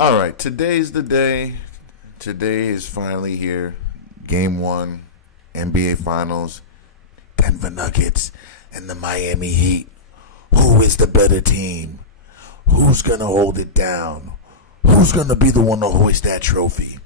All right, today's the day. Today is finally here. Game 1, NBA Finals. Denver Nuggets and the Miami Heat. Who is the better team? Who's going to hold it down? Who's going to be the one to hoist that trophy?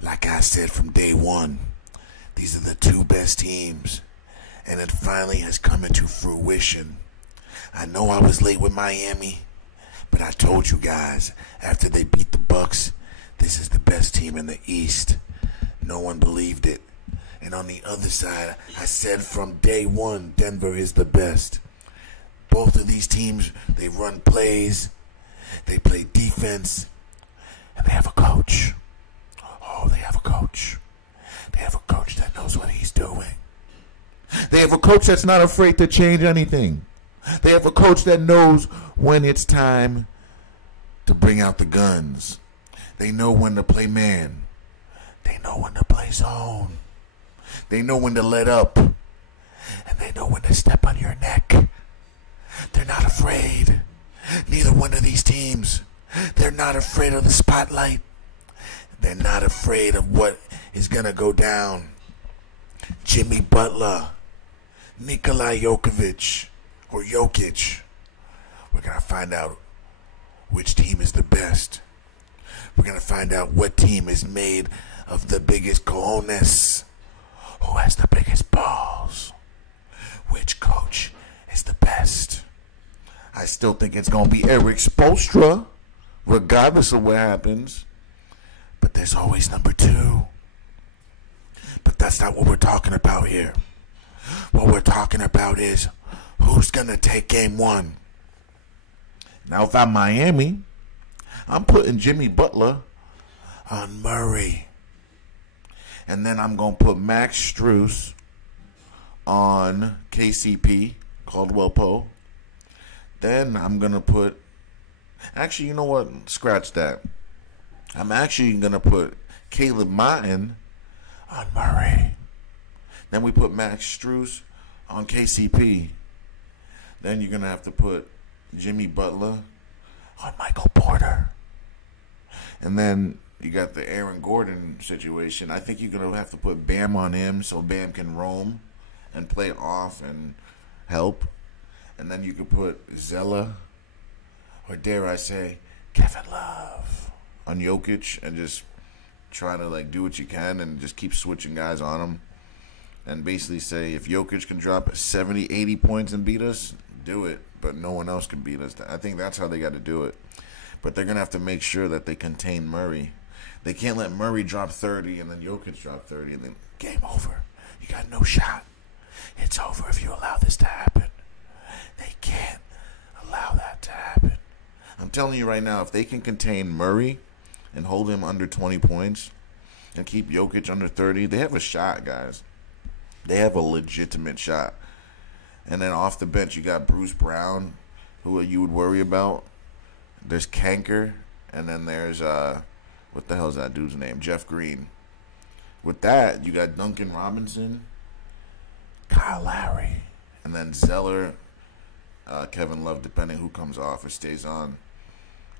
Like I said from day one, these are the two best teams. And it finally has come into fruition. I know I was late with Miami, but I told you guys, after they beat the Bucks, this is the best team in the East. No one believed it. And on the other side, I said from day one, Denver is the best. Both of these teams, they run plays, they play defense, and they have a coach. Oh, they have a coach. They have a coach that knows what he's doing. They have a coach that's not afraid to change anything. They have a coach that knows when it's time to bring out the guns. They know when to play man. They know when to play zone. They know when to let up. And they know when to step on your neck. They're not afraid. Neither one of these teams. They're not afraid of the spotlight. They're not afraid of what is going to go down. Jimmy Butler, Nikola Jokic, or Jokic. We're going to find out which team is the best. We're going to find out what team is made of the biggest cojones. Who has the biggest balls? Which coach is the best? I still think it's going to be Eric Spoelstra, regardless of what happens. But there's always number 2. But that's not what we're talking about here. What we're talking about is who's going to take game 1. Now, if I'm Miami, I'm putting Jimmy Butler on Murray. And then I'm going to put Max Strus on KCP, Caldwell Pope. Then I'm going to put... Actually, you know what? Scratch that. I'm actually going to put Caleb Martin on Murray. Then we put Max Strus on KCP. Then you're going to have to put Jimmy Butler on Michael Porter. And then you got the Aaron Gordon situation. I think you're going to have to put Bam on him so Bam can roam and play off and help. And then you could put Zella, or dare I say, Kevin Love on Jokic and just try to do what you can and just keep switching guys on him. And basically say if Jokic can drop 70, 80 points and beat us, do it. But no one else can beat us. I think that's how they got to do it. But they're going to have to make sure that they contain Murray. They can't let Murray drop 30 and then Jokic drop 30 and then game over. You got no shot. It's over if you allow this to happen. They can't allow that to happen. I'm telling you right now, if they can contain Murray and hold him under 20 points and keep Jokic under 30, they have a shot, guys. They have a legitimate shot. And then off the bench, you got Bruce Brown, who you would worry about. There's Kanker, and then there's, what the hell is that dude's name? Jeff Green. With that, you got Duncan Robinson, Kyle Lowry, and then Zeller, Kevin Love, depending who comes off or stays on.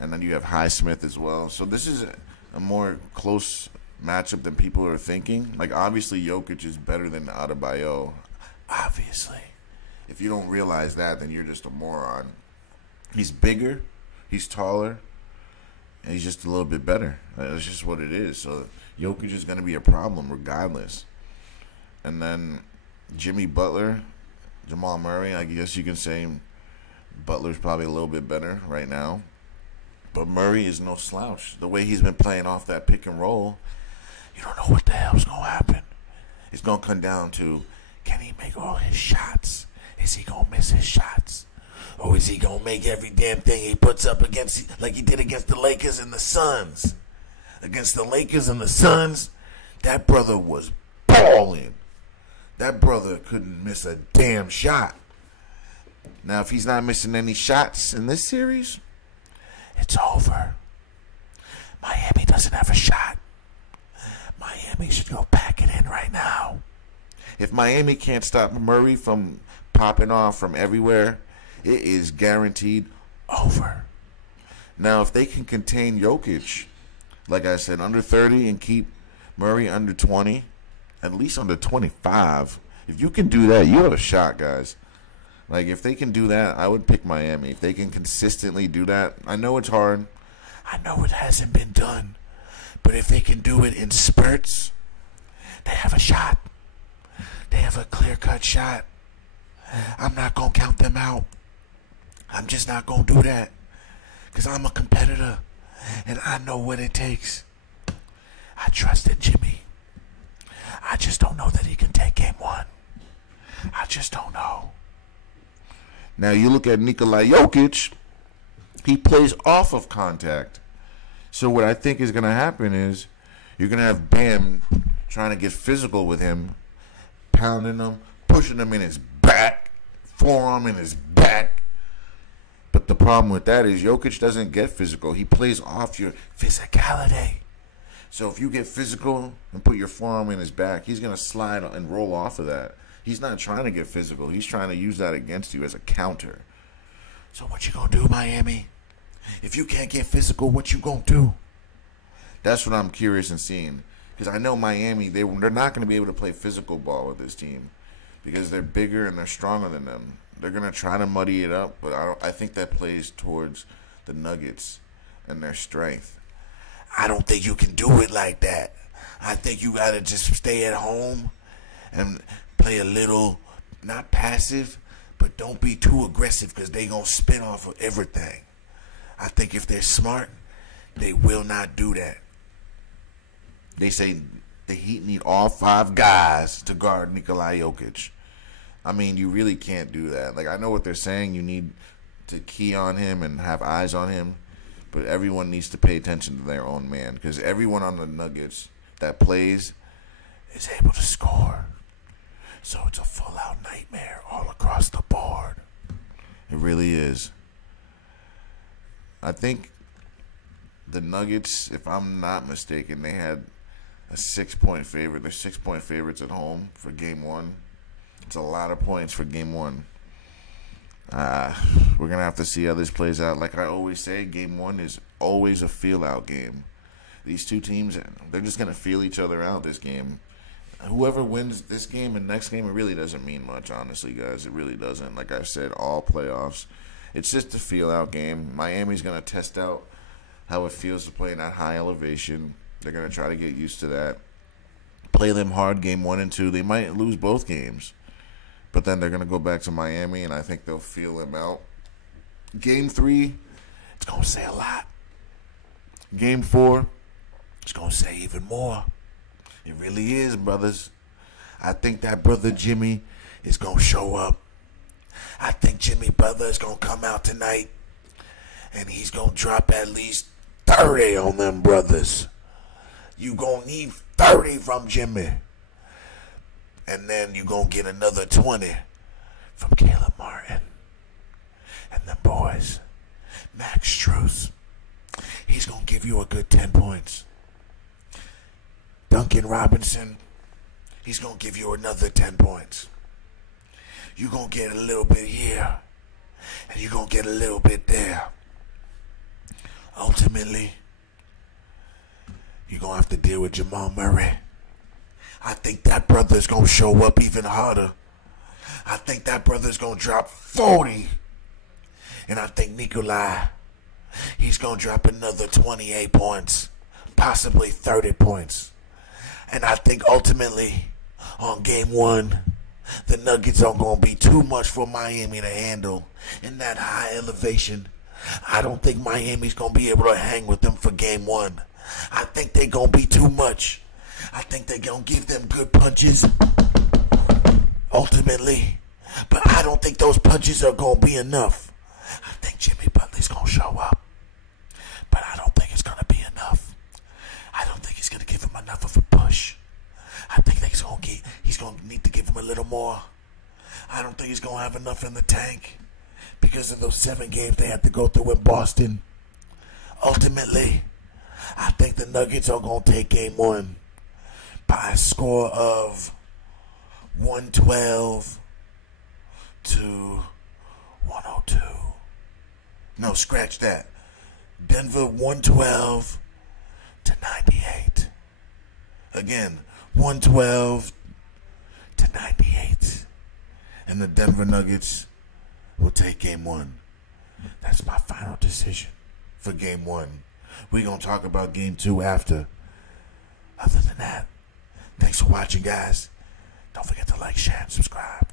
And then you have Highsmith as well. So this is a more close matchup than people are thinking. Obviously, Jokic is better than Adebayo. Obviously. If you don't realize that, then you're just a moron. He's bigger, he's taller, and he's just a little bit better. That's just what it is. So Jokic is going to be a problem regardless. And then Jimmy Butler, Jamal Murray, I guess you can say Butler's probably a little bit better right now. But Murray is no slouch. The way he's been playing off that pick and roll, you don't know what the hell's going to happen. It's going to come down to, can he make all his shots? Is he going to miss his shots? Or is he going to make every damn thing he puts up against, like he did against the Lakers and the Suns? Against the Lakers and the Suns, that brother was balling. That brother couldn't miss a damn shot. Now, if he's not missing any shots in this series, it's over. Miami doesn't have a shot. Miami should go pack it in right now. If Miami can't stop Murray from popping off from everywhere, it is guaranteed over. Now, if they can contain Jokic, like I said, under 30 and keep Murray under 20, at least under 25, if you can do that, you have a shot, guys. Like, if they can do that, I would pick Miami. If they can consistently do that, I know it's hard. I know it hasn't been done. But if they can do it in spurts, they have a shot. They have a clear-cut shot. I'm not going to count them out. I'm just not going to do that. Because I'm a competitor. And I know what it takes. I trust in Jimmy. I just don't know that he can take game one. I just don't know. Now you look at Nikola Jokic. He plays off of contact. So what I think is going to happen is you're going to have Bam trying to get physical with him, pounding him, pushing him in his back, forearm in his back. But the problem with that is Jokic doesn't get physical. He plays off your physicality. So if you get physical and put your forearm in his back, he's going to slide and roll off of that. He's not trying to get physical. He's trying to use that against you as a counter. So what you going to do, Miami? If you can't get physical, what you going to do? That's what I'm curious in seeing. Because I know Miami, they're not going to be able to play physical ball with this team. Because they're bigger and they're stronger than them. They're going to try to muddy it up. But I think that plays towards the Nuggets and their strength. I don't think you can do it like that. I think you got to just stay at home and play a little, not passive, but don't be too aggressive because they're going to spin off of everything. I think if they're smart, they will not do that. They say the Heat need all 5 guys to guard Nikola Jokic. I mean, you really can't do that. Like, I know what they're saying. You need to key on him and have eyes on him. But everyone needs to pay attention to their own man. Because everyone on the Nuggets that plays is able to score. So it's a full-out nightmare all across the board. It really is. I think the Nuggets, if I'm not mistaken, they had a 6-point favorite. They're 6-point favorites at home for game one. It's a lot of points for game one. We're going to have to see how this plays out. Like I always say, game one is always a feel-out game. These two teams, they're just going to feel each other out this game. Whoever wins this game and next game, it really doesn't mean much, honestly, guys. It really doesn't. Like I said, all playoffs. It's just a feel-out game. Miami's going to test out how it feels to play in that high elevation. They're going to try to get used to that. Play them hard game 1 and 2. They might lose both games. But then they're going to go back to Miami, and I think they'll feel them out. Game 3, it's going to say a lot. Game 4, it's going to say even more. It really is, brothers. I think that brother Jimmy is going to show up. I think Jimmy Butler is going to come out tonight, and he's going to drop at least 30 on them brothers. You going to need 30 from Jimmy. And then you're going to get another 20 from Caleb Martin. And the boys, Max Strus, he's going to give you a good 10 points. Duncan Robinson, he's going to give you another 10 points. You're going to get a little bit here, and you're going to get a little bit there. Ultimately, you're going to have to deal with Jamal Murray. I think that brother's going to show up even harder. I think that brother's going to drop 40. And I think Nikolai, he's going to drop another 28 points, possibly 30 points. And I think ultimately, on game 1, the Nuggets are going to be too much for Miami to handle in that high elevation. I don't think Miami's going to be able to hang with them for game 1. I think they're going to be too much. I think they're going to give them good punches, ultimately. But I don't think those punches are going to be enough. I think Jimmy Butler's going to show up. But I don't think it's going to be enough. I don't think he's going to give him enough of a push. I think he's going to need to give him a little more. I don't think he's going to have enough in the tank because of those 7 games they had to go through in Boston. Ultimately, I think the Nuggets are going to take game 1 by a score of 112 to 102. No, scratch that. Denver 112 to 98. Again, 112 to 98. And the Denver Nuggets will take game one. That's my final decision for game one. We're going to talk about game two after. Other than that, thanks for watching, guys. Don't forget to like, share, and subscribe.